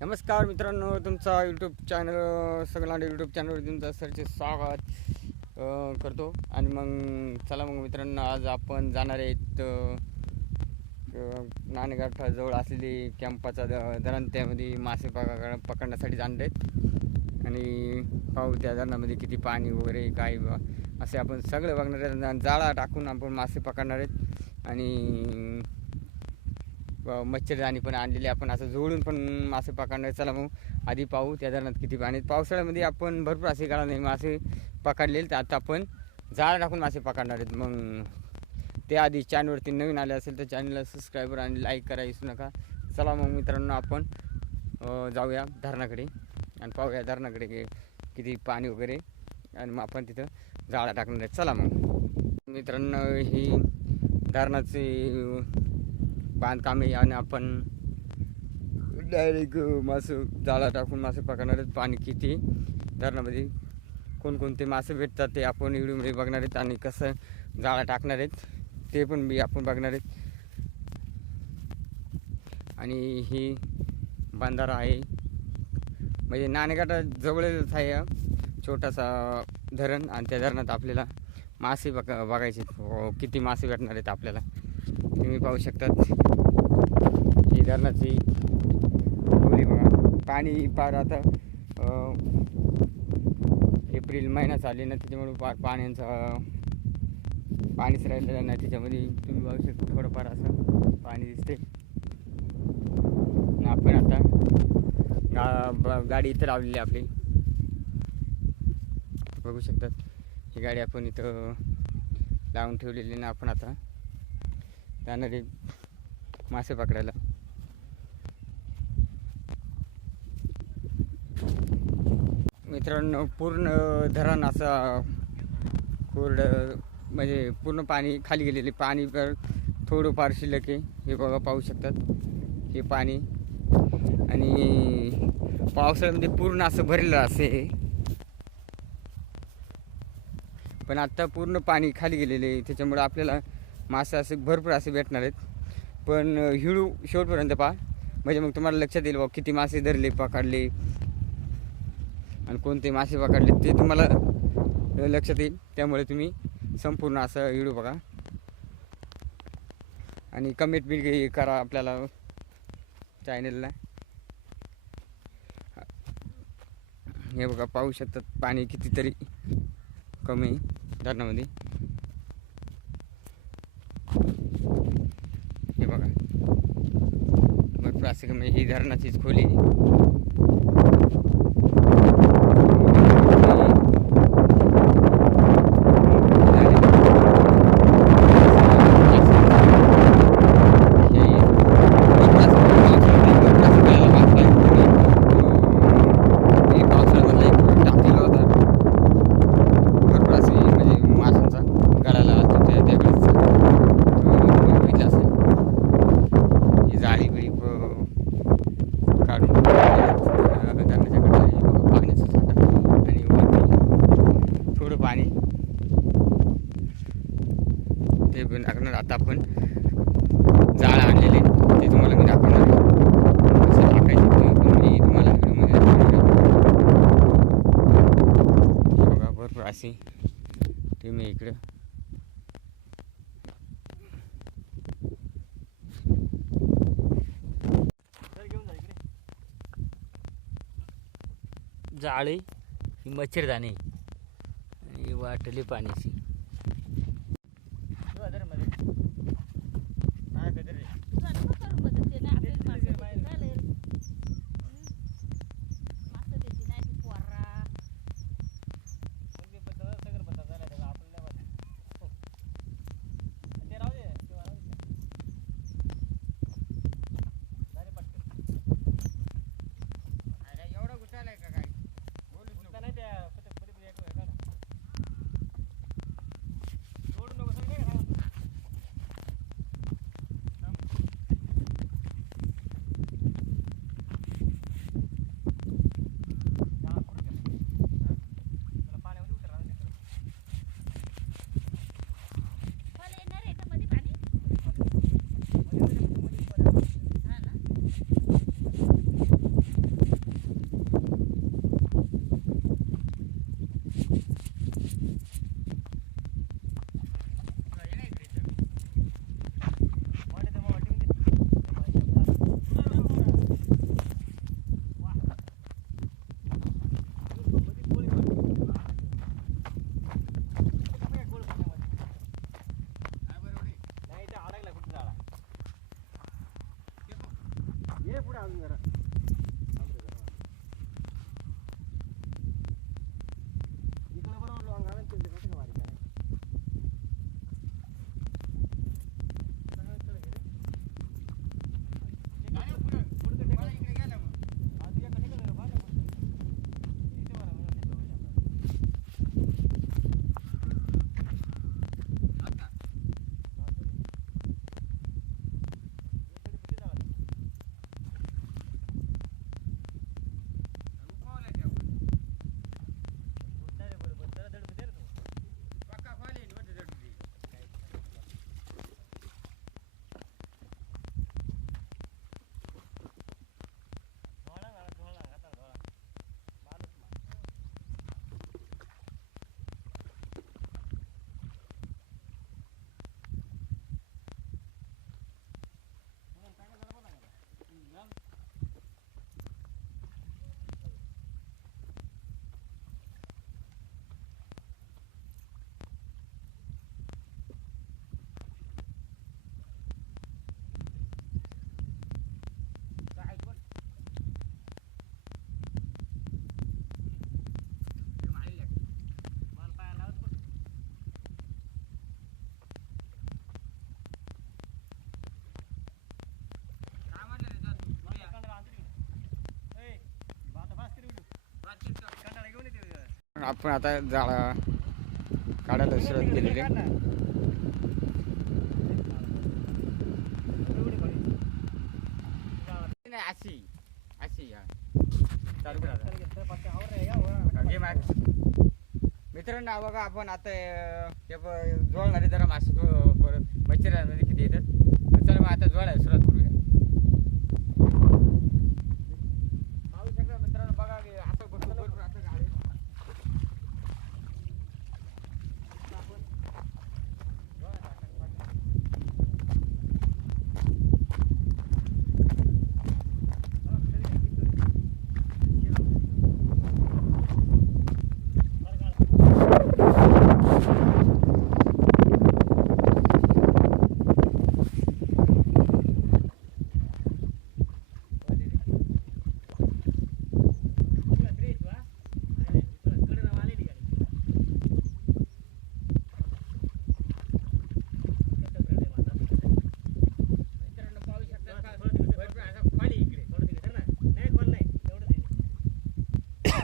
नमस्कार मित्रांनो तुमचा यूट्यूब चॅनल सगळ्यांना यूट्यूब चॅनलवर तुमचं सरचे स्वागत करतो. आणि मग चला मग मित्रांनो आज आपण जाणार आहेत अ, नाणेगाठाजवळ असलेली कॅम्पाचा द- धरण त्यामध्ये मासे पकड पकडण्यासाठी जाणार आहेत. आणि पाहू त्या धरणामध्ये किती पाणी वगैरे काय असे आपण सगळं बघणार आहेत. जाळा टाकून आपण मासे पकडणार आहेत. आणि मच्छरदाणी पण आणलेली आपण असं जोडून पण मासे पकडणार चला मग आधी पाहू त्या धरणात किती पाणी पावसाळ्यामध्ये आपण भरपूर असे गाळा नाही मासे पकडलेले तर आता आपण जाळ टाकून मासे पकडणार आहेत. मग ते आधी चॅनलवरती नवीन आले असेल तर चॅनलला सबस्क्राईबर आणि लाईक करा विसरू नका. चला मग मित्रांनो आपण जाऊया धरणाकडे आणि पाहूया धरणाकडे किती पाणी वगैरे आणि मग आपण तिथं जाळा टाकणार आहे चला मग. मित्रांनो ही धरणाची बांधकाम आणि आपण डायरेक्ट मासे जाळा टाकून मासे पकडणार आहेत पाणी किती? धरणामध्ये कोणकोणते मासे भेटतात ते आपण व्हिडिओमध्ये बघणार आहेत आणि कसं जाळा टाकणार आहेत ते पण मी आपण बघणार आहेत. आणि ही बंधारा आहे. म्हणजे नाणेघाटा जवळच आहे छोटासा धरण आणि त्या धरणात आपल्याला मासे बघ बघायचे हो, किती मासे भेटणार आहेत आपल्याला. तुम्ही पाहू शकतात. ही धरणाची खोली बघा. पाणी पार आता एप्रिल महिना चालले ना त्याच्यामुळे पार पाण्याचा पाणीच राहिलेलं नाही. त्याच्यामध्ये तुम्ही पाहू शकता थोडंफार असं पाणी दिसते ना आपण आता गा ब- गाडी इथं लावलेली आहे आपली. बघू शकतात. ही गाडी आपण इथं लावून ठेवलेली ना आपण आता. जाणार आहे मासे पकडायला. मित्रांनो पूर्ण धरण असा कोरडं म्हणजे पूर्ण पाणी खाली गेलेले. पाणी तर थोडंफार शिल्लक आहे. हे बघा पाहू शकतात. हे पाणी. आणि पावसाळ्यामध्ये पूर्ण असं भरलेलं असे पण आत्ता पूर्ण पाणी खाली गेलेले आहे. त्याच्यामुळे आपल्याला मासे असे भरपूर असे भेटणार आहेत. पण हिळू शेवटपर्यंत पहा. म्हणजे मग तुम्हाला लक्षात येईल बा किती मासे धरले पकडले. आणि कोणते मासे पकडले ते तुम्हाला लक्षात येईल. त्यामुळे तुम्ही संपूर्ण असं व्हिडिओ बघा. आणि कमेंट बी करा आपल्याला चॅनेलला हे बघा पाहू शकतात पाणी कितीतरी कमी आहे. धरणामध्ये. हे बघा. मग असं कमी ही धरणाचीच खोली आहे. जाळी बिळी काढून धरणाच्या कडे पाण्याचं साठा आणि वरती थोडं पाणी ते पण टाकणार आता आपण जाळ आणलेले ते तुम्हाला मी दाखवणार आहे. कसं टाकायचं ते पण मी तुम्हाला व्हिडिओमध्ये दाखवणार आहे. हे पक्षी ते मी इकडे. जाळी ही मच्छरदाणी. आणि वाटली पाण्याची आपण आता जाळा काढायला सुरुवात केलेली आहे. अशी अशी हा चालू करा. मित्रांनो बघा आपण आता जोडणारे जरा मासे परत मच्छरामध्ये किती येतात चला मग आता जोडायला सुरुवात करूया पाहू शकता मित्रांनो बघा हे असं भरपूर भरपूर असं झाड आहे. मित्रांनो पाहू शकता का? भरपूर असं खाली इकडे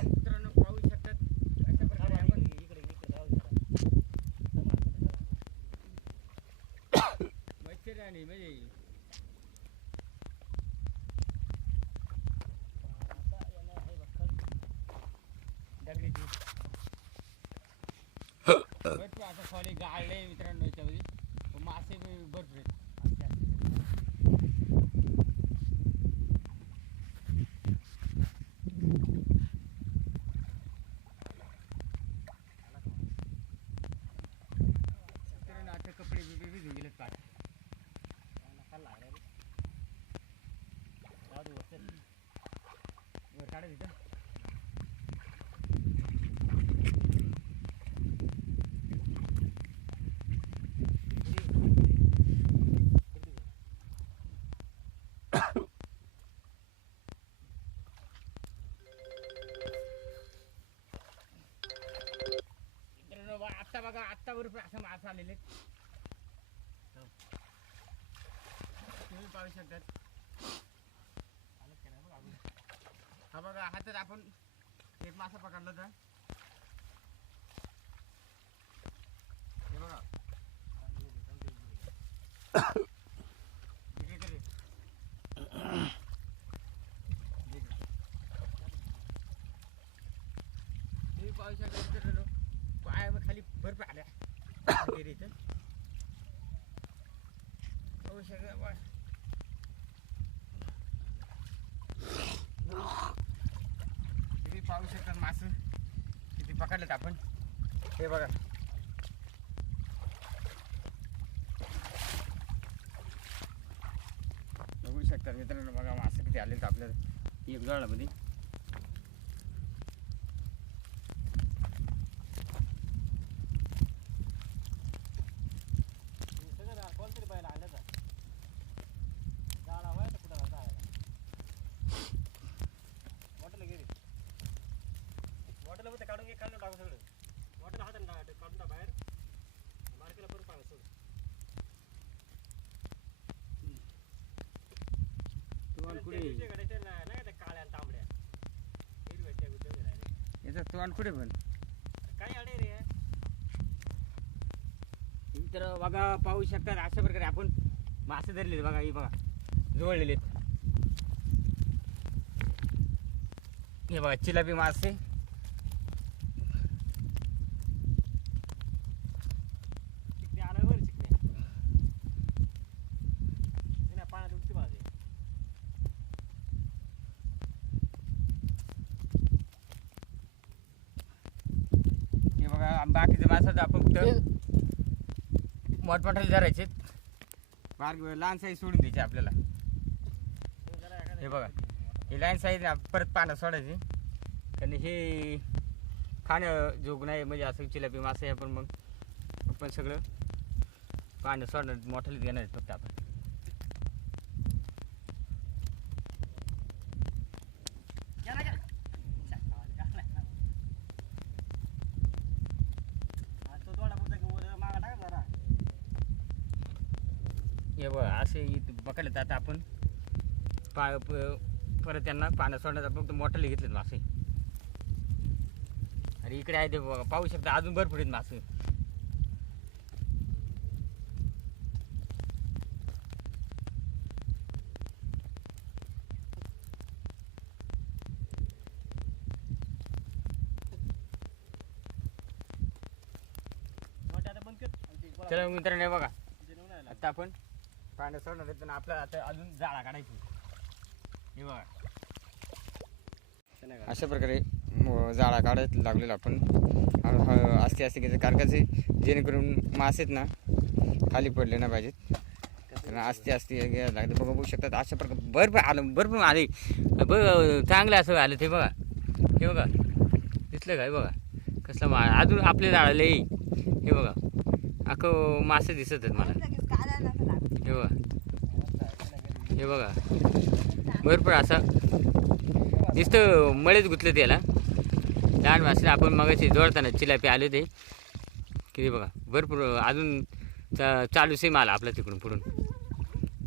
मित्रांनो पाहू शकतात अशा प्रकारे आपण मच्छर आणि म्हणजे दगडीची भरपूर असं खाली गाळले मित्रांनो याच्यामध्ये मासे भरपूर आहेत कपडे बिपडे घेऊन गेलेत पाठ वर काढा तिथं बघा आत्ता बरोबर असं मासे आलेले तुम्ही पाहू शकतात. हा बघा तर आपण एक मासा पकडला होता. हे बघा इकडे इकडे. तुम्ही पाहू शकता मित्रांनो पाय भर भरपूर विहिरीत वगैरे पाहू शकतात तुम्ही पाहू शकता मास. किती पकडलेत आपण. हे बघा. बघू शकता मित्रांनो बघा मासे किती आलेत आपल्याला. एक गळामध्ये. काढून टाकू सगळं. वाटत हाताने टाक- काढून टाक बाहेर. मार्केला परत पाणी सोड तुवान त्या कुठे? दिवशी घडायच्या ना- नाही का त्या काळ्या तांबड्या. याचा कुठे पण? काय अडे रे. तर बघा पाहू शकतात अशा प्रकारे आपण मासे धरलेले बघा ही बघा जुळलेले हे बघा चिलापी मासे चिकण्या आला बरं चिकण्या नाही, नाही, पाण्यात उलटी बाजू आहे. हे बघा बाकीचे मासे तर आपण फक्त मोठमोठाले धरायचे. मार्ग लहान साईज सोडून द्यायची आपल्याला. हे बघा. ही लहान साईज परत पाण्यात सोडायची. आणि हे खाणं जोग नाही म्हणजे असं चिलापी मासे आहे पण मग आपण सगळं पानं सोडणार मोठाले घेणार फक्त आपण गेला, गेला. चक्कावाला गेला. हा, तो थोडा पुरता की वर मागं टाका जरा. हे बघ असे इथं पकडले जातात आपण. पा परत त्यांना पाण्यात सोडण्याचा फक्त मोठाले घेतलेत मासे आणि इकडे आहे ते बघा पाहू शकता अजून भरपूर आहेत मासे. चला मित्रांनो बघा. आता आपण पाण्यात सोडणार आहेत आणि आपल्याला आता अजून जाळा काढायची. हे बघा. अशा प्रकारे म- जाळा काढायला लागलेलो आपण. असते असते आस्ते आस्ते घ्यायचं कारण कसे जेणेकरून मासेत ना खाली पडले ना पाहिजेत. तर आस्ते आस्ते घ्यायला लागते बघा बघू शकतात अशा प्रकारे भरपूर आलं भरपूर आले. बघ चांगलं असं आलं ते बघा. हे बघा. दिसलं का हे बघा? कसलं मा अजून आपले जाळाले हे बघा. अख्खं मासे दिसत आहेत मला. हे बघा. हे बघा. भरपूर असं नुसतं मळेच गुतलं त्याला. लहान मासे आपण मगाशी जोडताना चिलापी आले ते किती बघा. भरपूर अजून चा चालू सेम आला आपल्या तिकडून पुढून.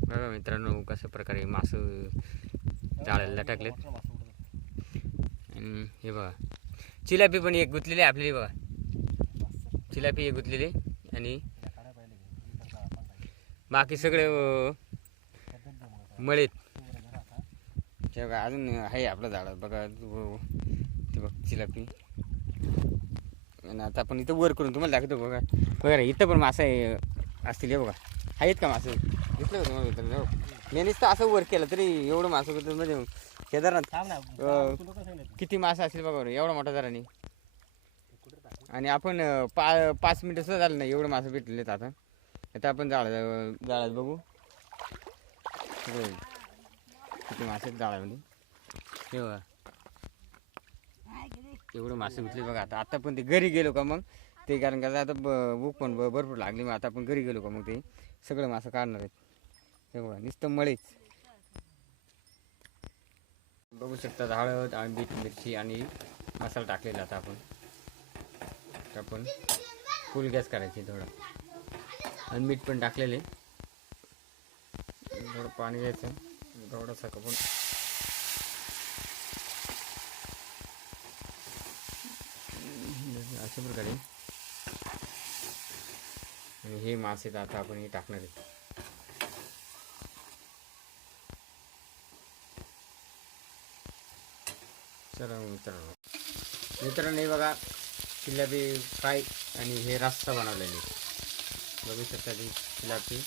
बघा मित्रांनो कशा प्रकारे मासं जाळायला टाकलेत आणि हे बघा. चिलापी पण एक गुतलेली आहे आपली बघा. चिलापी एक गुतलेली आणि त्या काड्या पाहिल्या की. इकडचा पांढरा आहे. बाकी सगळे. मळेत. हे बघा अजून आहे आपलं झाड बघा व- ते बघ चिलापी आणि आता आपण इथं वर करून तुम्हाला दाखवतो बघा बघा रे, इथं पण मासा आहे असतील हे बघा आहेत का मासे दिसलं का तुम्हाला मित्रांनो मी नुसतं असं वर केलं तरी एवढं मासं होतं म्हणजे केदारनाथ. किती मासा असेल बघा बरं एवढा मोठा जरा नाही? आणि आपण पा पाच मिनटं सुद्धा झालं नाही एवढं मासे भेटलेले आहेत आता आता आपण जाळ जाळ्यात बघू. किती मासे जाळ्यामध्ये. हे एवढं मासे उठले बघा आता. आता पण ते घरी गेलो का मग? ते कारण का आता बुक भूक पण ब- भरपूर लागली. मग आता आपण घरी गेलो का मग ते? सगळं मासे काढणार आहेत. हे बघा नुसतं मळेच. बघू शकता हळद आणि बीट मिरची आणि मसाला टाकलेला आता आपण. तर आपण फुल गॅस करायची थोडं. आणि मीठ पण टाकलेले. थोडं पाणी घ्यायचं. थोडंसं कपून अशा प्रकारे. आणि हे मासे तर आता आपण हे टाकणार आहे. चला मित्रांनो. मित्रांनो हे बघा जिलेबी फ्राय आणि हे रस्सा बनवलेली. बघू शकता ती जिलापी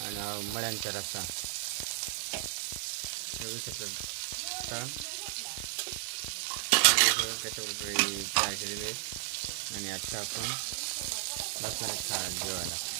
आणि मळ्यांचा रस्सा बघू शकता त्याच्याबरोबर फ्राय केलेले आणि आता आपण बसणार खा जेवायला